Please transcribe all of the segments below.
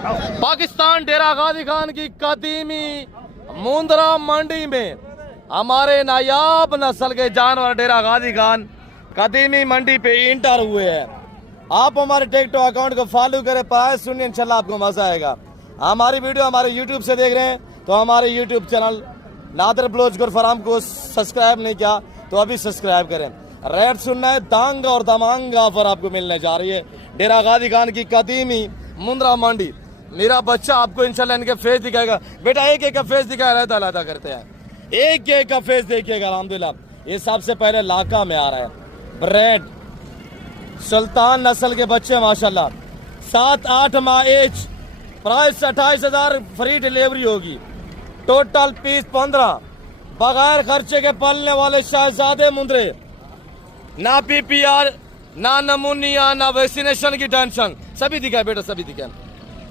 पाकिस्तान डेरा गाजी खान की कदीमी मुंद्रा मंडी में हमारे नायाब नस्ल के जानवर डेरा गाजी खान कदीमी मंडी पे इंटर हुए हैं। आप हमारे टिकटॉक अकाउंट को फॉलो करें, पाए सुनिए, इंशाल्लाह आपको मजा आएगा। हमारी वीडियो हमारे यूट्यूब से देख रहे हैं तो हमारे यूट्यूब चैनल नादर बलोच गुरफराम को सब्सक्राइब नहीं किया तो अभी सब्सक्राइब करें। रेट सुनना है, दांग और दमांग ऑफर आपको मिलने जा रही है डेरा गाजी खान की कदीमी मुंद्रा मंडी। मेरा बच्चा आपको इंशाल्लाह इनके फेस दिखाएगा। बेटा एक एक का फेस दिखाया रहता अलग करते हैं, एक एक का फेस देखिएगा। अल्हम्दुलिल्लाह ये सबसे पहले लाका में आ रहा है ब्रेड सुल्तान नस्ल के बच्चे माशाल्लाह, 7-8 माह एज, प्राइस 28,000, फ्री डिलीवरी होगी। टोटल पीस 15, बगैर खर्चे के पलने वाले शहजादे मुंद्रे, ना पीपीआर, ना नमूनिया, ना वैक्सीनेशन की टेंशन, सभी दिखाए बेटा, सभी दिखाए।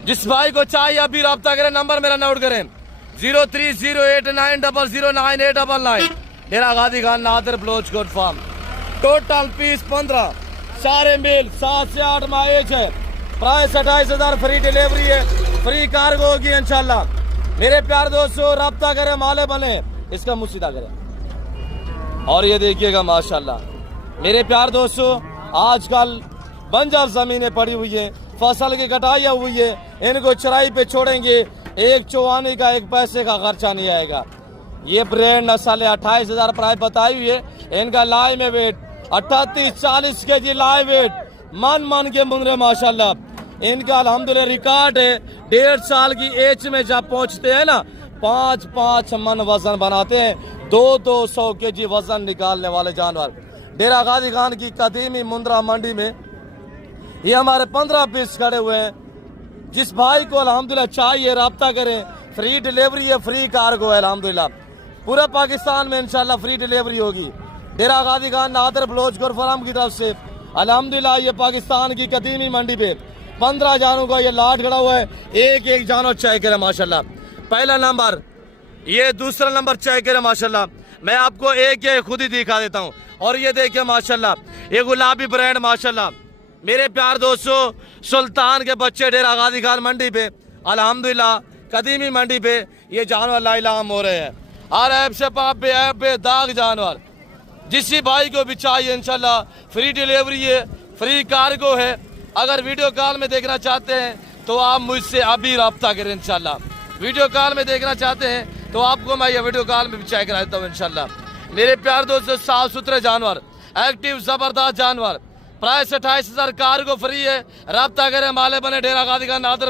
जिस भाई को चाहिए अभी रब्ता करें, नंबर मेरा नोट करें 030890099899। Dera Ghazi Khan Nadir Baloch goat farm. Total piece 15, सारे मेल 7 से 8 माह एज है, प्राइस 28,000, फ्री डिलीवरी है, फ्री कार्गो होगी इंशाल्लाह। मेरे प्यार दोस्तों रब्ता करें, माले बने, इसका मुसीदा करें। और ये देखिएगा माशाल्लाह मेरे प्यार दोस्तों, आजकल बंजर जमीनें पड़ी हुई है, फसल की कटाइयाँ हुई है, इनको चराई पे छोड़ेंगे, एक चौवानी का एक पैसे का खर्चा नहीं आएगा। ये ब्रेड नस्ल है, 28,000 प्राइस बताई हुई है। इनका लाई में वेट 38-40 kg लाई वेट, मन के मुंद्रे माशाल्लाह। इनका अल्हम्दुलिल्लाह रिकॉर्ड है, 1.5 साल की एज में जब पहुंचते हैं ना 5-5 मन वजन बनाते हैं, 200 kg वजन निकालने वाले जानवर। डेरा गाजी खान की कदीमी मुंद्रा मंडी में ये हमारे 15 पीस खड़े हुए हैं। जिस भाई को अल्हम्दुलिल्लाह चाहिए रब्ता करें, फ्री डिलीवरी है, फ्री कार्गो है अल्हम्दुलिल्लाह। पूरे पाकिस्तान में इंशाल्लाह फ्री डिलीवरी होगी। डेरा गाजी खान नादर बलोच गुरफराम की तरफ से अल्हम्दुलिल्लाह ये पाकिस्तान की कदीमी मंडी पे 15 जानों का ये लाट खड़ा हुआ है। एक एक जानवर चेक करें माशाल्लाह। पहला नंबर, ये दूसरा नंबर चेक करें माशाल्लाह। मैं आपको एक एक खुद ही दिखा देता हूँ। और ये देखिए माशाल्लाह, ये गुलाबी ब्रांड माशाल्लाह। मेरे प्यार दोस्तों सुल्तान के बच्चे डेरा गाजी खान मंडी पे अल्हम्दुलिल्लाह कदीमी मंडी पे ये जानवर लाइलाम हो रहे हैं। हर ऐप से पाप पे ऐप पे दाग जानवर, जिस भाई को भी चाहिए इंशाल्लाह फ्री डिलीवरी है, फ्री कार्गो है। अगर वीडियो कॉल में देखना चाहते हैं तो आप मुझसे अभी रब्ता करें इंशाल्लाह। वीडियो कॉल में देखना चाहते हैं तो आपको मैं ये वीडियो कॉल में भी चेक करा देता हूँ इंशाल्लाह। मेरे प्यार दोस्तों साफ सुथरे जानवर, एक्टिव जबरदस्त जानवर, प्राइस 28,000, कार्गो फ्री है। रब्ता करें, माले बने, डेरा गाजी खान नादर